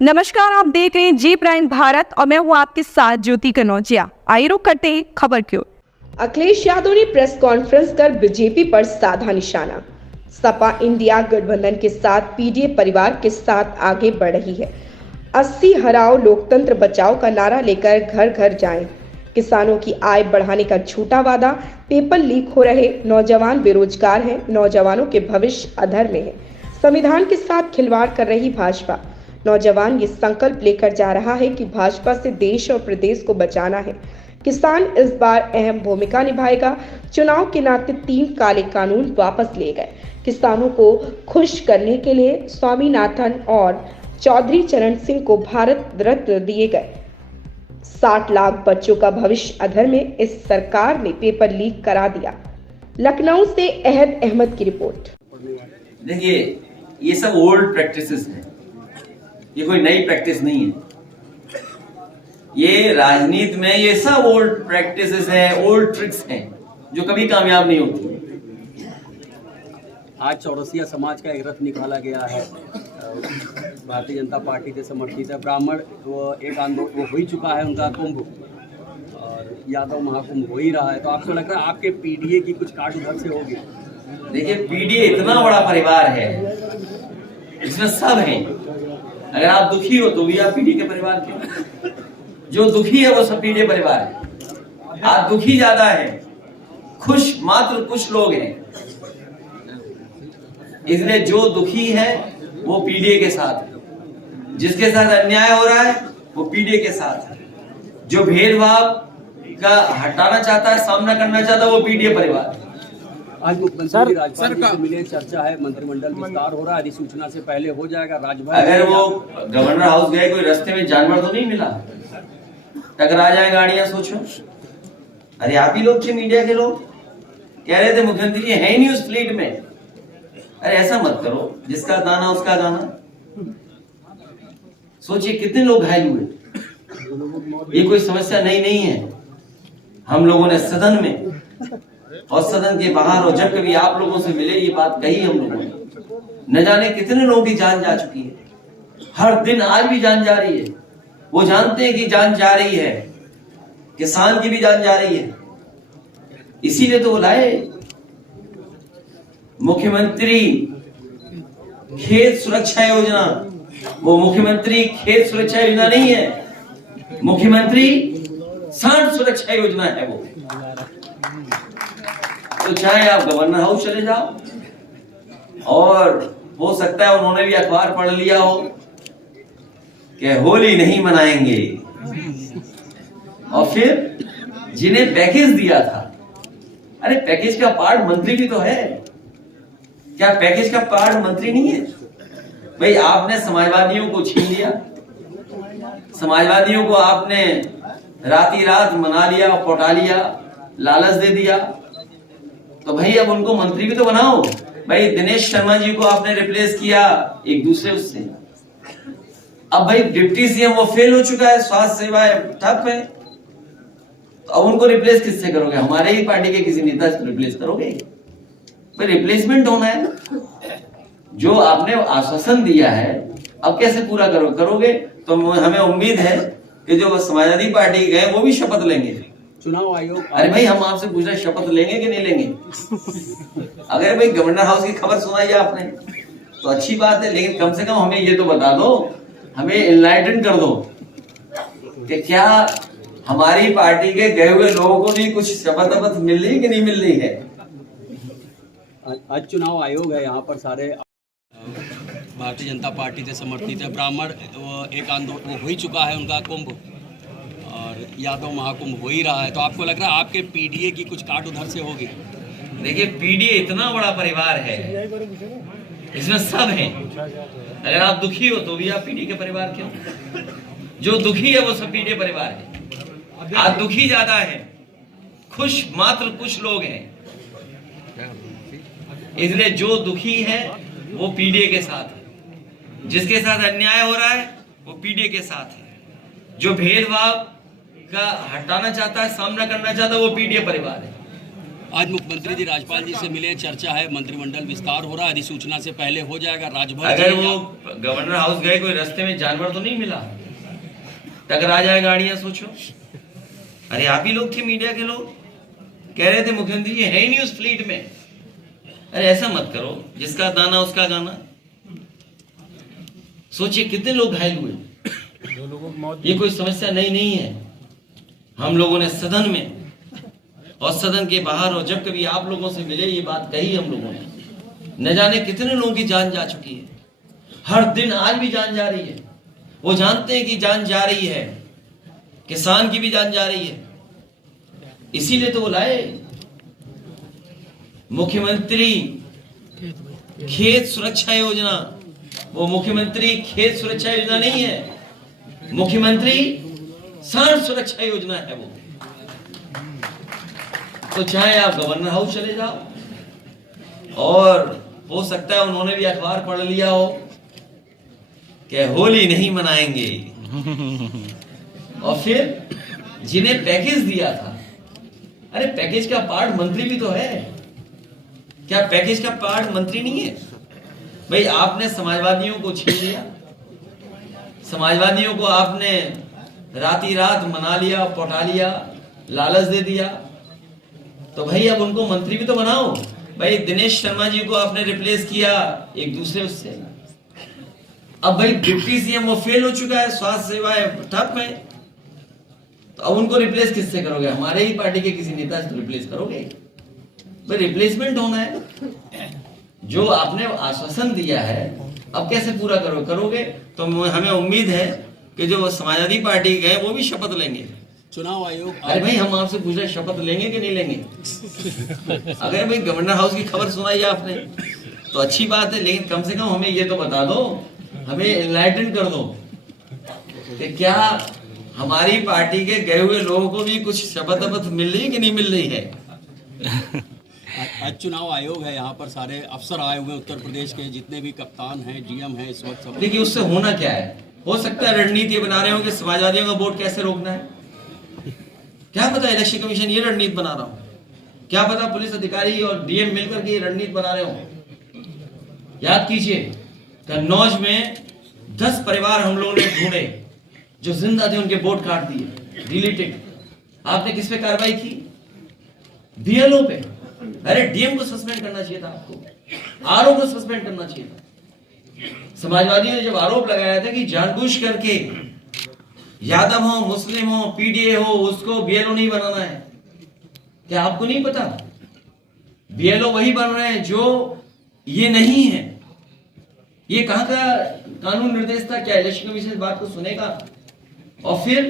नमस्कार, आप देख रहे हैं जी प्राइम भारत और मैं हूं आपके साथ ज्योति कनौजिया। आइए रुक करते हैं खबर की ओर। अखिलेश यादव ने प्रेस कॉन्फ्रेंस कर बीजेपी पर साधा निशाना। सपा इंडिया गठबंधन के साथ पीडीए परिवार के साथ आगे बढ़ रही है। 80 हराओ लोकतंत्र बचाओ का नारा लेकर घर घर जाएं। किसानों की आय बढ़ाने का झूठा वादा, पेपर लीक हो रहे, नौजवान बेरोजगार हैं, नौजवानों के भविष्य अधर में है। संविधान के साथ खिलवाड़ कर रही भाजपा। नौजवान ये संकल्प लेकर जा रहा है कि भाजपा से देश और प्रदेश को बचाना है। किसान इस बार अहम भूमिका निभाएगा। चुनाव के नाते 3 काले कानून वापस लिए गए। किसानों को खुश करने के लिए स्वामीनाथन और चौधरी चरण सिंह को भारत रत्न दिए गए। 60 लाख बच्चों का भविष्य अधर में, इस सरकार ने पेपर लीक करा दिया। लखनऊ से अहद अहमद की रिपोर्ट। देखिए, ये सब ओल्ड प्रैक्टिसेस हैं, ये कोई नई प्रैक्टिस नहीं है। ये राजनीति में ये सब ओल्ड प्रैक्टिसेस हैं, ओल्ड ट्रिक्स हैं जो कभी कामयाब नहीं होती। आज चौरसिया समाज का एक रथ निकाला गया है, भारतीय जनता पार्टी से समर्थित है। ब्राह्मण वो एक आंदोलन वो हो ही चुका है, उनका कुंभ और यादव महाकुंभ हो ही रहा है। तो आपको लग रहा है आपके पीडीए की कुछ काट उधर से होगी? देखिए, पीडीए इतना बड़ा परिवार है, इसमें सब हैं। अगर आप दुखी हो तो भी आप पीडीए के परिवार के, जो दुखी है वो सब पीडीए परिवार है। आप दुखी ज्यादा है, खुश मात्र कुछ लोग हैं। इसलिए जो दुखी है वो पीडीए के साथ है, जिसके साथ अन्याय हो रहा है वो पीडीए के साथ है, जो भेदभाव का हटाना चाहता है, सामना करना चाहता है, वो पीडीए परिवार है। आज मुख्यमंत्री राज्यपाल से मिले, चर्चा है, मंत्रिमंडल विस्तार हो रहा है, अधिसूचना से पहले हो जाएगा। राजभवन अगर वो गवर्नर हाउस गए, कोई रास्ते में जानवर तो नहीं मिला, टकरा जाए गाड़ियां, सोचो। अरे आप ही लोग थे, मीडिया के लोग कह रहे थे मुख्यमंत्री जी है ही नहीं उस फ्लीट में। अरे ऐसा मत करो, जिसका दाना उसका गाना। सोचिए कितने लोग घायल हुए। ये कोई समस्या नई नहीं है। हम लोगों ने सदन में और सदन के बाहर और जब कभी आप लोगों से मिले ये बात कही हम लोगों ने। न जाने कितने लोगों की जान जा चुकी है, हर दिन आज भी जान जा रही है। वो जानते हैं कि जान जा रही है, किसान की भी जान जा रही है, इसीलिए तो वो लाए मुख्यमंत्री खेत सुरक्षा योजना। वो मुख्यमंत्री खेत सुरक्षा योजना नहीं है, मुख्यमंत्री सांड सुरक्षा योजना है वो। तो चाहे आप गवर्नर हाउस चले जाओ, और हो सकता है उन्होंने भी अखबार पढ़ लिया हो कि होली नहीं मनाएंगे, और फिर जिन्हें पैकेज दिया था, अरे पैकेज का पार्ट मंत्री भी तो है, क्या पैकेज का पार्ट मंत्री नहीं है? भाई आपने समाजवादियों को छीन लिया, समाजवादियों को आपने राती रात मना लिया, पौटा लिया, लालच दे दिया, तो भाई अब उनको मंत्री भी तो बनाओ। भाई दिनेश शर्मा जी को आपने रिप्लेस किया एक दूसरे उससे। अब भाई डिप्टी सीएम वो फेल हो चुका है, स्वास्थ्य सेवाएं ठप है, तो अब उनको रिप्लेस किससे करोगे? हमारे ही पार्टी के किसी नेता से रिप्लेस करोगे? भाई रिप्लेसमेंट होना है। जो आपने आश्वासन दिया है अब कैसे पूरा करोगे? तो हमें उम्मीद है कि जो समाजवादी पार्टी गए वो भी शपथ लेंगे। चुनाव आयोग, अरे भाई हम आपसे पूछ रहे शपथ लेंगे कि नहीं लेंगे? अगर भाई गवर्नर हाउस की खबर सुनाई आपने तो अच्छी बात है, लेकिन कम से कम हमें ये तो बता दो, हमें एनलाइटन कर दो कि क्या हमारी पार्टी के गए हुए लोगों को भी कुछ शपथ मिल रही कि नहीं मिल रही है। आज चुनाव आयोग है, यहाँ पर सारे भारतीय जनता पार्टी से समर्थित है। ब्राह्मण वो एक आंदोलन वो हो ही चुका है, उनका कुंभ और यादव महाकुंभ हो ही रहा है। तो आपको लग रहा है आपके पीडीए की कुछ काट उधर से होगी? देखिए, पीडीए इतना बड़ा परिवार है, इसमें सब हैं। अगर आप दुखी हो तो भी आप पीडीए के परिवार के हो, जो दुखी है वो सब पीडीए परिवार है। आप दुखी ज्यादा है, खुश मात्र कुछ लोग हैं। इसलिए जो दुखी है वो पीडीए के साथ है, जिसके साथ अन्याय हो रहा है वो पीडीए के साथ है, जो भेदभाव का हटाना चाहता है, सामना करना चाहता है, वो पीडीए परिवार है। आज मुख्यमंत्री जी राज्यपाल जी से मिले, चर्चा है, मंत्रिमंडल विस्तार हो रहा है, अधिसूचना से पहले हो जाएगा। राजभर अगर वो गवर्नर हाउस गए कोई रास्ते में जानवर तो नहीं मिला, टकरा जाए गाड़ियां, सोचो। अरे आप ही लोग थे मीडिया के लोग, कह रहे थे मुख्यमंत्री जी है ही नहीं उस फ्लीट में। अरे ऐसा मत करो, जिसका दाना उसका गाना। सोचिए कितने लोग घायल हुए, ये कोई समस्या नहीं है। हम लोगों ने सदन में और सदन के बाहर और जब कभी आप लोगों से मिले ये बात कही हम लोगों ने, न जाने कितने लोगों की जान जा चुकी है। हर दिन आज भी जान जा रही है। वो जानते हैं कि जान जा रही है, किसान की भी जान जा रही है, इसीलिए तो वो लाए मुख्यमंत्री खेत सुरक्षा योजना। वो मुख्यमंत्री खेत सुरक्षा योजना नहीं है, मुख्यमंत्री सांड सुरक्षा योजना है वो। तो चाहे आप गवर्नर हाउस चले जाओ, और हो सकता है उन्होंने भी अखबार पढ़ लिया हो कि होली नहीं मनाएंगे, और फिर जिन्हें पैकेज दिया था, अरे पैकेज का पार्ट मंत्री भी तो है, क्या पैकेज का पार्ट मंत्री नहीं है? भाई आपने समाजवादियों को छीन लिया, समाजवादियों को आपने राती रात मना लिया, पटा लिया, लालच दे दिया, तो भाई अब उनको मंत्री भी तो बनाओ। भाई दिनेश शर्मा जी को आपने रिप्लेस किया एक दूसरे उससे, अब भाई डिप्टी सीएम वो फेल हो चुका है, स्वास्थ्य सेवाएं ठप है, तो अब उनको रिप्लेस किससे करोगे? हमारे ही पार्टी के किसी नेता से रिप्लेस करोगे? भाई रिप्लेसमेंट होना है। जो आपने आश्वासन दिया है अब कैसे पूरा करोगे? तो हमें उम्मीद है कि जो समाजवादी पार्टी गए वो भी शपथ लेंगे। चुनाव आयोग, अरे भाई हम आपसे पूछ रहे शपथ लेंगे कि नहीं लेंगे? अगर भाई गवर्नर हाउस की खबर सुनाई आपने तो अच्छी बात है, लेकिन कम से कम हमें ये तो बता दो, हमें एनलाइटन कर दो कि क्या हमारी पार्टी के गए हुए लोगों को भी कुछ शपथ मिल रही है कि नहीं मिल रही है। आज चुनाव आयोग है, यहाँ पर सारे अफसर आए हुए उत्तर प्रदेश के, जितने भी कप्तान हैं, जीएम हैं इस वक्त सब। देखिए उससे होना क्या है, हो सकता है रणनीति बना रहे हो कि समाजवादियों का वोट कैसे रोकना है। क्या पता इलेक्शन कमीशन ये रणनीति बना रहा हो, क्या पता पुलिस अधिकारी और डीएम मिलकर के ये रणनीति बना रहे हो। याद कीजिए कन्नौज में 10 परिवार हम लोगों ने ढूंढे जो जिंदा थे, उनके वोट काट दिए, डिलीटेड। आपने किस पे कार्रवाई की? बीएलओ पे। अरे डीएम को सस्पेंड करना चाहिए था, आपको आरओ को सस्पेंड करना चाहिए था। समाजवादियों ने जब आरोप लगाया था कि जानबूझ करके यादव हो, मुस्लिम हो, पीडीए हो, उसको बीएलओ नहीं बनाना है, क्या आपको नहीं पता? बीएलओ वही बन रहे हैं जो ये नहीं है। ये कहां का कानून निर्देश था? क्या इलेक्शन कमीशन इस बात को सुनेगा? और फिर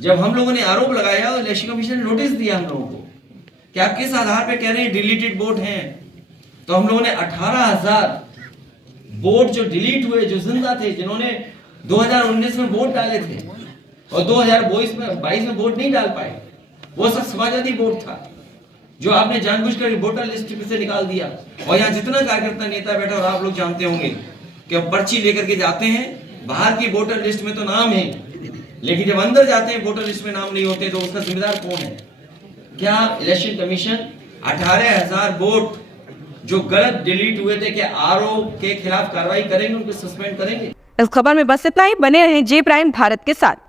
जब हम लोगों ने आरोप लगाया, इलेक्शन कमीशन ने नोटिस दिया हम लोगों को कि आप किस आधार पे कह रहे हैं डिलीटेड वोट हैं, तो हम लोगों ने 18,000 वोट जो डिलीट हुए, जो जिंदा थे, जिन्होंने 2019 में वोट डाले थे और 2022 में वोट नहीं डाल पाए, वो सब समाजवादी वोट था जो आपने जानबूझकर वोटर लिस्ट से निकाल दिया। और यहाँ जितना कार्यकर्ता नेता बैठा, और आप लोग जानते होंगे कि अब पर्ची लेकर के जाते हैं, बाहर की वोटर लिस्ट में तो नाम है, लेकिन जब अंदर जाते हैं वोटर लिस्ट में नाम नहीं होते, तो उसका जिम्मेदार कौन है? क्या इलेक्शन कमीशन 18,000 वोट जो गलत डिलीट हुए थे, क्या आरओ के खिलाफ कार्रवाई करेंगे, उनको सस्पेंड करेंगे? इस खबर में बस इतना ही। बने रहें जे प्राइम भारत के साथ।